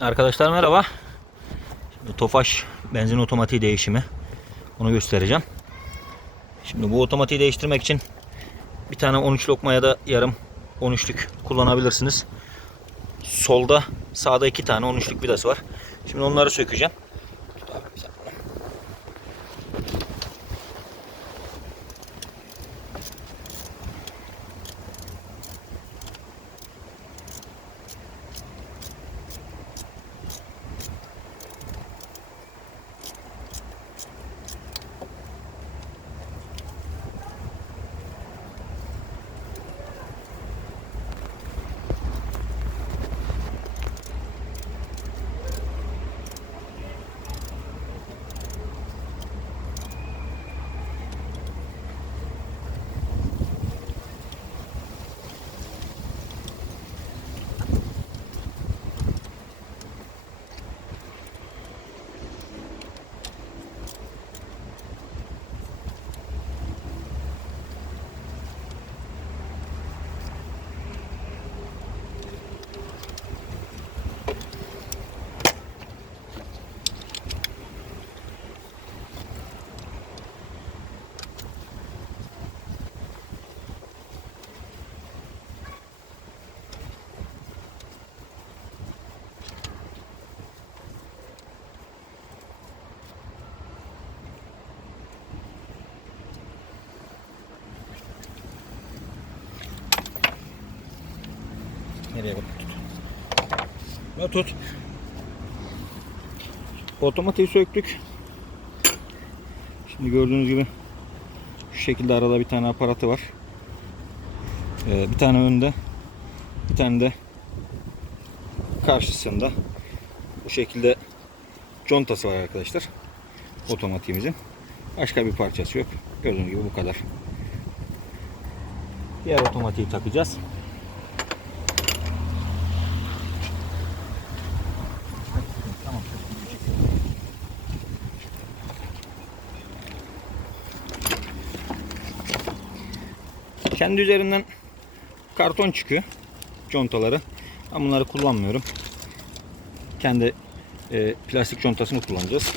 Arkadaşlar merhaba. Şimdi Tofaş benzin otomatiği değişimi. Onu göstereceğim. Şimdi bu otomatiği değiştirmek için bir tane 13 lokma ya da yarım 13'lük kullanabilirsiniz. Solda sağda iki tane 13'lük vidası var. Şimdi onları sökeceğim. Ya tut. Otomatiği söktük. Şimdi gördüğünüz gibi şu şekilde arada bir tane aparatı var. Ee, bir tane önde, bir tane de karşısında. Bu şekilde contası var arkadaşlar. Otomatiğimizin. Başka bir parçası yok. Gördüğünüz gibi bu kadar. Diğer otomatiği takacağız. Kendi üzerinden karton çıkıyor. Contaları. Ben bunları kullanmıyorum. Kendi e, plastik contasını kullanacağız.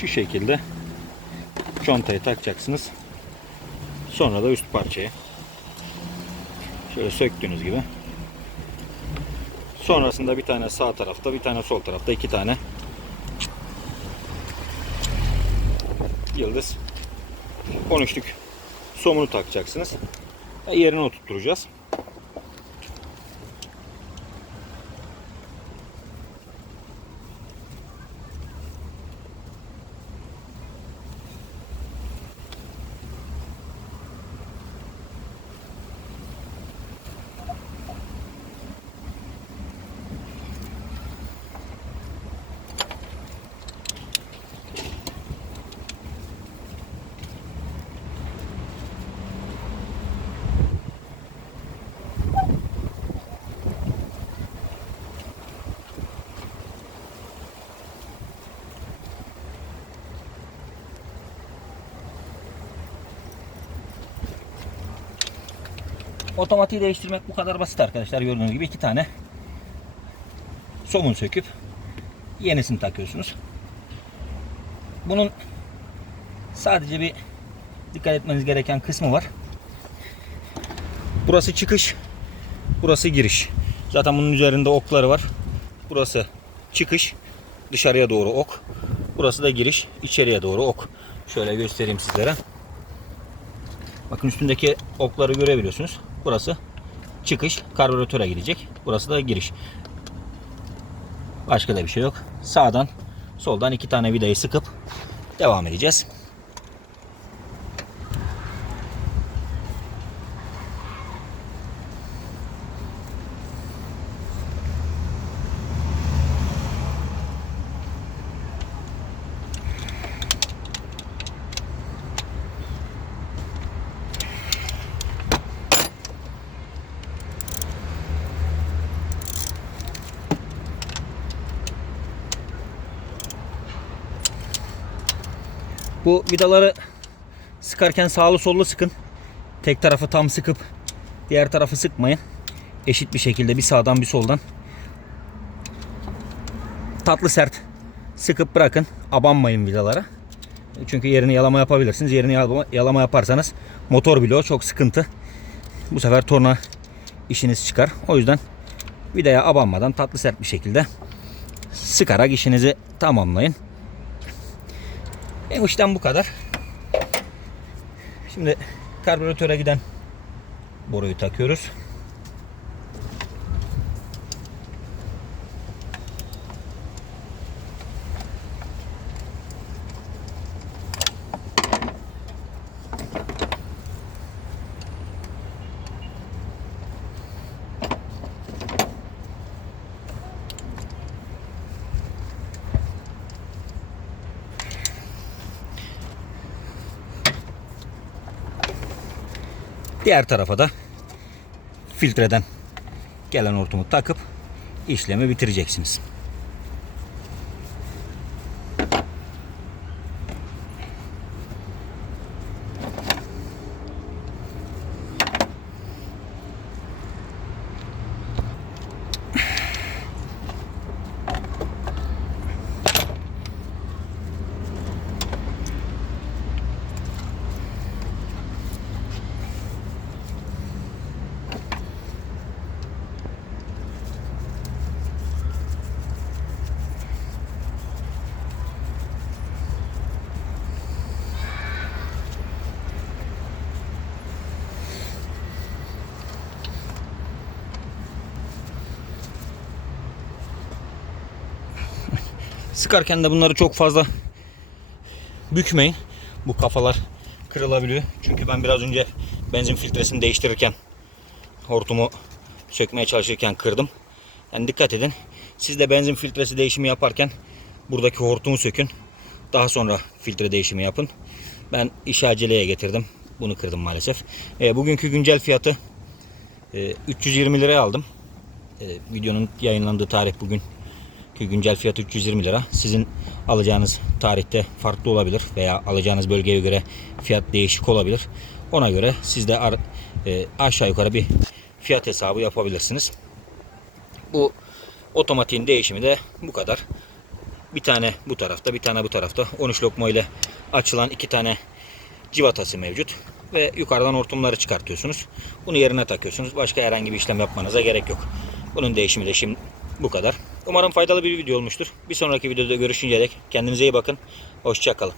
Şu şekilde contayı takacaksınız. Sonra da üst parçayı. Şöyle söktüğünüz gibi. Sonrasında bir tane sağ tarafta, bir tane sol tarafta, iki tane yıldız 13'lük somunu takacaksınız. Ve Yerine oturtturacağız. Otomatiği değiştirmek bu kadar basit arkadaşlar. Gördüğünüz gibi iki tane somun söküp yenisini takıyorsunuz. Bunun sadece bir dikkat etmeniz gereken kısmı var. Burası çıkış, burası giriş. Zaten bunun üzerinde okları var. Burası çıkış, dışarıya doğru ok. Burası da giriş, içeriye doğru ok. Şöyle göstereyim sizlere. Bakın üstündeki okları görebiliyorsunuz. Burası çıkış, karbüratöre gidecek. Burası da giriş. Başka da bir şey yok. Sağdan, soldan iki tane vidayı sıkıp devam edeceğiz. Bu vidaları sıkarken sağlı sollu sıkın. Tek tarafı tam sıkıp diğer tarafı sıkmayın. Eşit bir şekilde bir sağdan bir soldan. Tatlı sert sıkıp bırakın. Abanmayın vidalara. Çünkü yerini yalama yapabilirsiniz. Yerini yalama, yaparsanız motor bloğu çok sıkıntı. Bu sefer torna işiniz çıkar. O yüzden vidaya abanmadan tatlı sert bir şekilde sıkarak işinizi tamamlayın. Benim işlem bu kadar. Şimdi karbüratöre giden boruyu takıyoruz. Diğer tarafa da filtreden gelen hortumu takıp işlemi bitireceksiniz. Sıkarken de bunları çok fazla bükmeyin. Bu kafalar kırılabiliyor. Çünkü ben biraz önce benzin filtresini değiştirirken hortumu sökmeye çalışırken kırdım. Yani dikkat edin. Siz de benzin filtresi değişimi yaparken buradaki hortumu sökün. Daha sonra filtre değişimi yapın. Ben işi aceleye getirdim. Bunu kırdım maalesef. E, bugünkü güncel fiyatı e, 320 liraya aldım. E, videonun yayınlandığı tarih bugün ki güncel fiyatı 320 lira. Sizin alacağınız tarihte farklı olabilir veya alacağınız bölgeye göre fiyat değişik olabilir. Ona göre siz de e, aşağı yukarı bir fiyat hesabı yapabilirsiniz. Bu otomatiğin değişimi de bu kadar. Bir tane bu tarafta, bir tane bu tarafta. 13 lokma ile açılan iki tane civatası mevcut. Ve yukarıdan hortumları çıkartıyorsunuz. Bunu yerine takıyorsunuz. Başka herhangi bir işlem yapmanıza gerek yok. Bunun değişimi de şimdi bu kadar. Umarım faydalı bir video olmuştur. Bir sonraki videoda görüşünceye dek kendinize iyi bakın. Hoşçakalın.